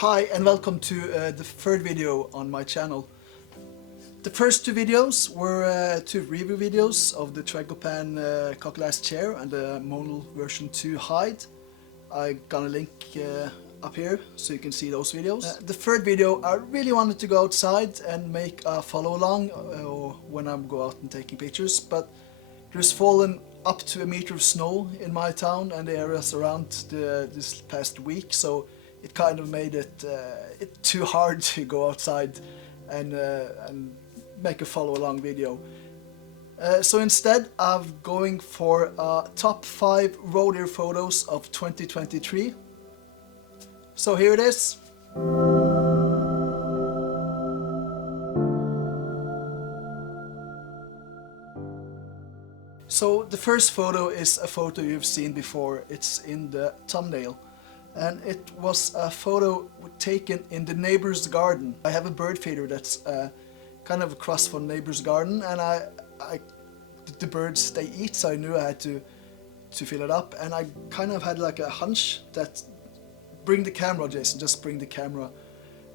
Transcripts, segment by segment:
Hi and welcome to the third video on my channel. The first two videos were two review videos of the Tragopan cockle-ass chair and the Monal version 2 hide. I got a link up here so you can see those videos. The third video, I really wanted to go outside and make a follow along or when I go out and taking pictures, but there's fallen up to a meter of snow in my town and the areas around this past week, so it kind of made it too hard to go outside and make a follow-along video. So instead, I'm going for top 5 roe deer photos of 2023. So here it is. So the first photo is a photo you've seen before. It's in the thumbnail. And it was a photo taken in the neighbor's garden. I have a bird feeder that's kind of across from neighbor's garden, and the birds, they eat, so I knew I had to fill it up, and I kind of had like a hunch that bring the camera, Jason, just bring the camera.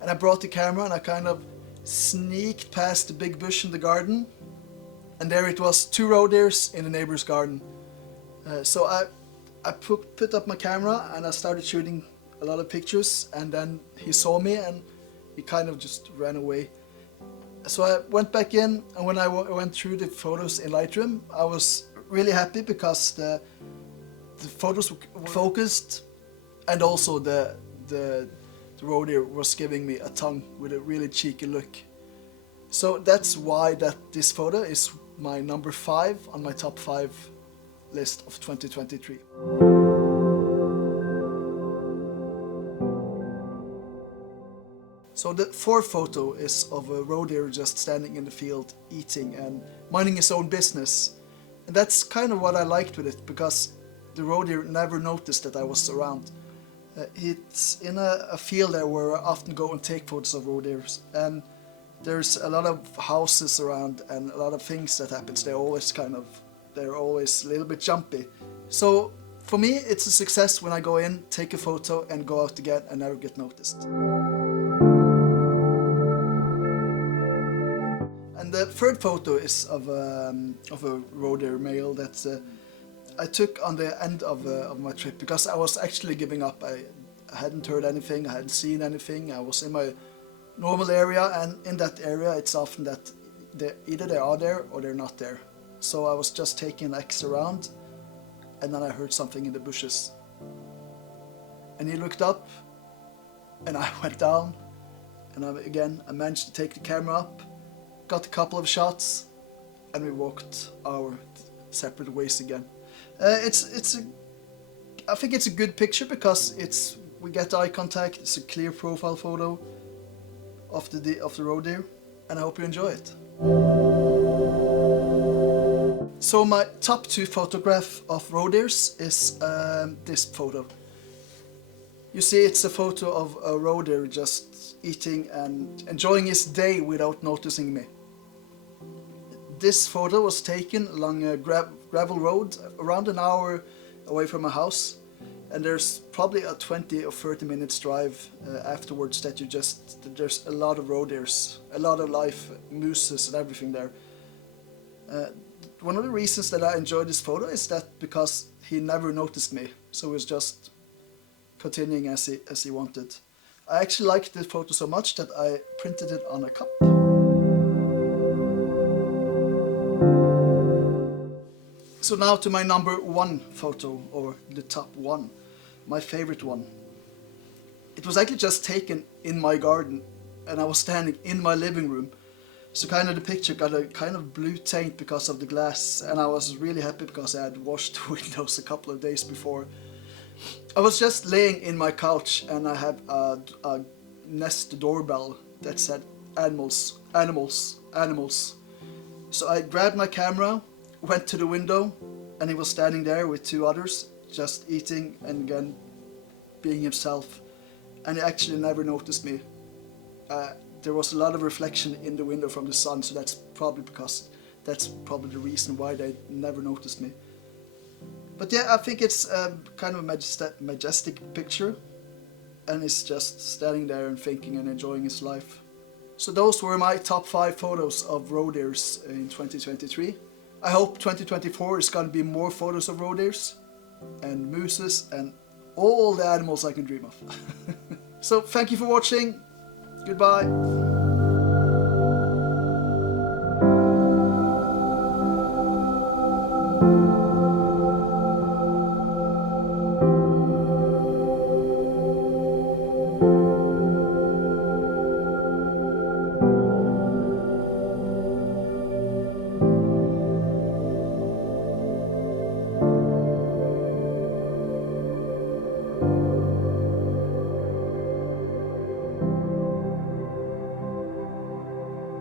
And I brought the camera and I kind of sneaked past the big bush in the garden, and there it was, 2 roe deers in the neighbor's garden. So I put up my camera and I started shooting a lot of pictures, and then he saw me and he kind of just ran away. So I went back in, and when I went through the photos in Lightroom, I was really happy because the photos were focused, and also the roe deer was giving me a tongue with a really cheeky look. So that's why this photo is my number 5 on my top 5 list of 2023. So the fourth photo is of a roe deer just standing in the field eating and minding his own business. And that's kind of what I liked with it, because the roe deer never noticed that I was around. It's in a field there where I often go and take photos of roe deers, and there's a lot of houses around and a lot of things that happens. They're always a little bit jumpy. So for me, it's a success when I go in, take a photo and go out again and never get noticed. And the third photo is of a roe deer male that I took on the end of my trip, because I was actually giving up. I hadn't heard anything, I hadn't seen anything. I was in my normal area, and in that area it's often that either they are there or they're not there. So I was just taking an X around, and then I heard something in the bushes. And he looked up, and I went down, and I managed to take the camera up, got a couple of shots, and we walked our separate ways again. I think it's a good picture because we get eye contact. It's a clear profile photo of the roe deer, and I hope you enjoy it. So my top 2 photograph of roe deers is this photo. You see, it's a photo of a roe deer just eating and enjoying his day without noticing me. This photo was taken along a gravel road around an hour away from my house, and there's probably a 20 or 30 minutes drive afterwards that there's a lot of roe deers, a lot of life, mooses and everything there. One of the reasons that I enjoyed this photo is that because he never noticed me, so he was just continuing as he wanted. I actually liked this photo so much that I printed it on a cup. So now to my number 1 photo, or the top 1, my favorite one. It was actually just taken in my garden, and I was standing in my living room. So kind of the picture got a kind of blue taint because of the glass, and I was really happy because I had washed the windows a couple of days before. I was just laying in my couch, and I had a Nest doorbell that said animals, animals, animals. So I grabbed my camera, went to the window, and he was standing there with 2 others, just eating and again being himself. And he actually never noticed me. There was a lot of reflection in the window from the sun, so that's probably the reason why they never noticed me. But yeah, I think it's kind of a majestic picture. and is just standing there and thinking and enjoying his life. So those were my top 5 photos of roe deers in 2023. I hope 2024 is going to be more photos of roe deers and mooses and all the animals I can dream of. So thank you for watching. Goodbye.